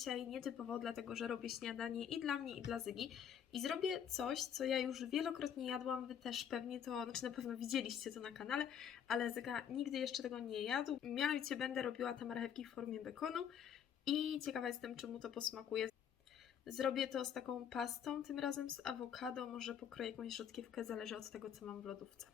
Dzisiaj nietypowo, dlatego że robię śniadanie i dla mnie, i dla Zygi. I zrobię coś, co ja już wielokrotnie jadłam. Wy też pewnie to, znaczy na pewno widzieliście to na kanale, ale Zyga nigdy jeszcze tego nie jadł. Mianowicie będę robiła te marchewki w formie bekonu i ciekawa jestem, czy mu to posmakuje. Zrobię to z taką pastą, tym razem z awokado. Może pokroję jakąś rzodkiewkę, zależy od tego, co mam w lodówce.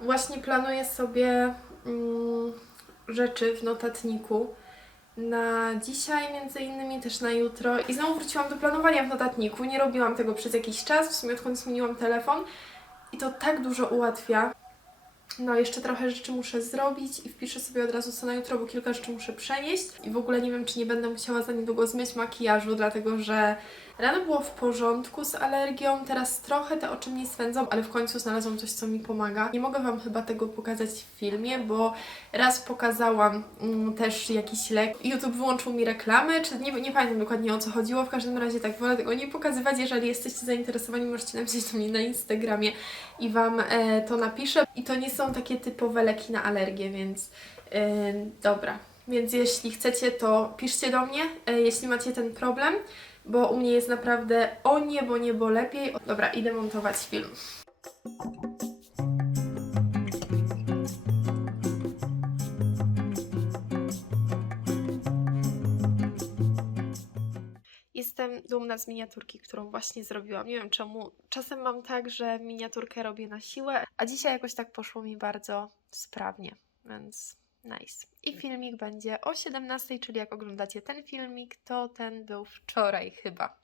Właśnie planuję sobie mm, rzeczy w notatniku na dzisiaj, między innymi też na jutro. I znowu wróciłam do planowania w notatniku. Nie robiłam tego przez jakiś czas, w sumie odkąd zmieniłam telefon. I to tak dużo ułatwia. No, jeszcze trochę rzeczy muszę zrobić i wpiszę sobie od razu co na jutro, bo kilka rzeczy muszę przenieść. I w ogóle nie wiem, czy nie będę musiała za niedługo zmyć makijażu, dlatego że rano było w porządku z alergią, teraz trochę te oczy mnie swędzą, ale w końcu znalazłam coś, co mi pomaga. Nie mogę Wam chyba tego pokazać w filmie, bo raz pokazałam mm, też jakiś lek. YouTube wyłączył mi reklamę, czy nie, nie pamiętam dokładnie o co chodziło, w każdym razie tak wolę tego nie pokazywać. Jeżeli jesteście zainteresowani, możecie napisać do mnie na Instagramie i Wam e, to napiszę. I to nie są takie typowe leki na alergię, więc e, dobra. Więc jeśli chcecie, to piszcie do mnie, e, jeśli macie ten problem, bo u mnie jest naprawdę o niebo, niebo lepiej. Dobra, idę montować film. Jestem dumna z miniaturki, którą właśnie zrobiłam. Nie wiem czemu. Czasem mam tak, że miniaturkę robię na siłę, a dzisiaj jakoś tak poszło mi bardzo sprawnie, więc nice. I filmik będzie o 17, czyli jak oglądacie ten filmik, to ten był wczoraj chyba.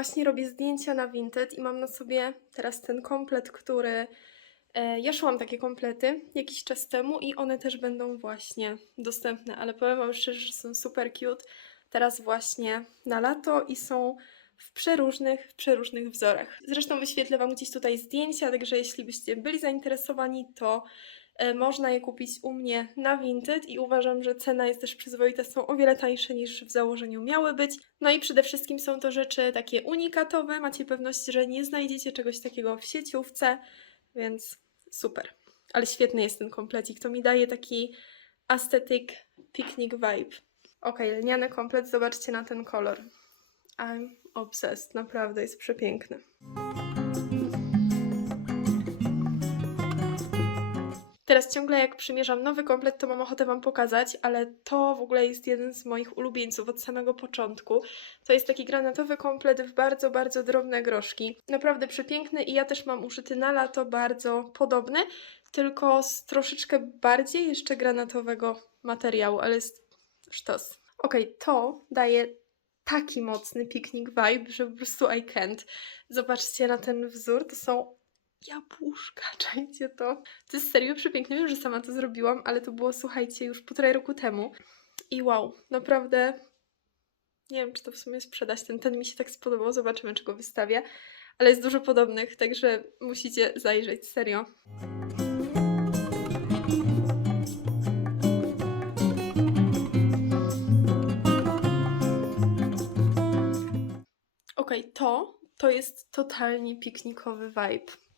Właśnie robię zdjęcia na Vinted i mam na sobie teraz ten komplet, który. E, ja szłam takie komplety jakiś czas temu i one też będą właśnie dostępne, ale powiem Wam szczerze, że są super cute. Teraz właśnie na lato i są w przeróżnych, w przeróżnych wzorach. Zresztą wyświetlę Wam gdzieś tutaj zdjęcia, także jeśli byście byli zainteresowani, to można je kupić u mnie na Vinted i uważam, że cena jest też przyzwoita, są o wiele tańsze niż w założeniu miały być. No i przede wszystkim są to rzeczy takie unikatowe, macie pewność, że nie znajdziecie czegoś takiego w sieciówce, więc super. Ale świetny jest ten komplecik, to mi daje taki Aesthetic Picnic Vibe. Okej, lniany komplet, zobaczcie na ten kolor. I'm obsessed, naprawdę jest przepiękny. Teraz ciągle jak przymierzam nowy komplet, to mam ochotę Wam pokazać, ale to w ogóle jest jeden z moich ulubieńców od samego początku. To jest taki granatowy komplet w bardzo, bardzo drobne groszki. Naprawdę przepiękny i ja też mam uszyty na lato bardzo podobny, tylko z troszeczkę bardziej jeszcze granatowego materiału, ale jest sztos. Okej, to daje taki mocny piknik vibe, że po prostu I can't. Zobaczcie na ten wzór, to są jabłuszka, czajcie to. To jest serio przepiękne, wiem, że sama to zrobiłam, ale to było, słuchajcie, już półtorej roku temu. I wow, naprawdę nie wiem, czy to w sumie sprzedać. Ten, ten mi się tak spodobał, zobaczymy, czy go wystawię. Ale jest dużo podobnych, także musicie zajrzeć, serio. Okej, to, to jest totalnie piknikowy vibe.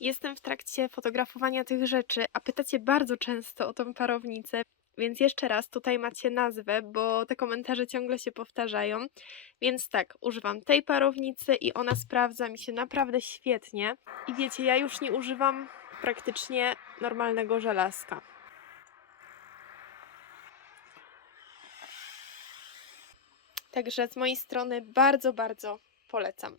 Jestem w trakcie fotografowania tych rzeczy, a pytacie bardzo często o tą parownicę, więc jeszcze raz tutaj macie nazwę, bo te komentarze ciągle się powtarzają. Więc tak, używam tej parownicy i ona sprawdza mi się naprawdę świetnie. I wiecie, ja już nie używam praktycznie normalnego żelazka. Także z mojej strony bardzo, bardzo polecam.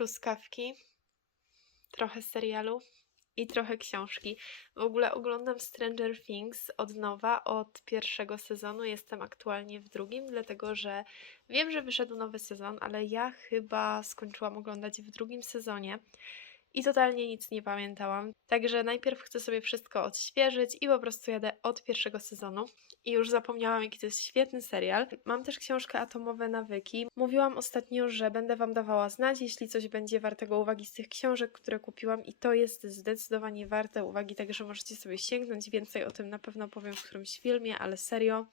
Truskawki, trochę serialu i trochę książki. W ogóle oglądam Stranger Things od nowa, od pierwszego sezonu. Jestem aktualnie w drugim, dlatego że wiem, że wyszedł nowy sezon, ale ja chyba skończyłam oglądać w drugim sezonie. I totalnie nic nie pamiętałam. Także najpierw chcę sobie wszystko odświeżyć i po prostu jadę od pierwszego sezonu. I już zapomniałam, jaki to jest świetny serial. Mam też książkę Atomowe Nawyki. Mówiłam ostatnio, że będę Wam dawała znać, jeśli coś będzie wartego uwagi z tych książek, które kupiłam, i to jest zdecydowanie warte uwagi, także możecie sobie sięgnąć. Więcej o tym na pewno powiem w którymś filmie, ale serio,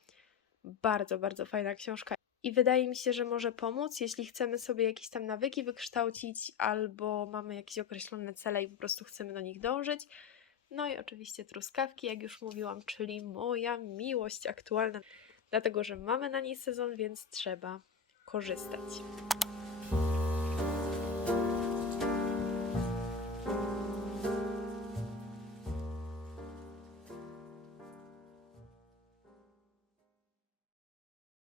bardzo, bardzo fajna książka. I wydaje mi się, że może pomóc, jeśli chcemy sobie jakieś tam nawyki wykształcić, albo mamy jakieś określone cele i po prostu chcemy do nich dążyć. No i oczywiście truskawki, jak już mówiłam, czyli moja miłość aktualna, dlatego że mamy na niej sezon, więc trzeba korzystać.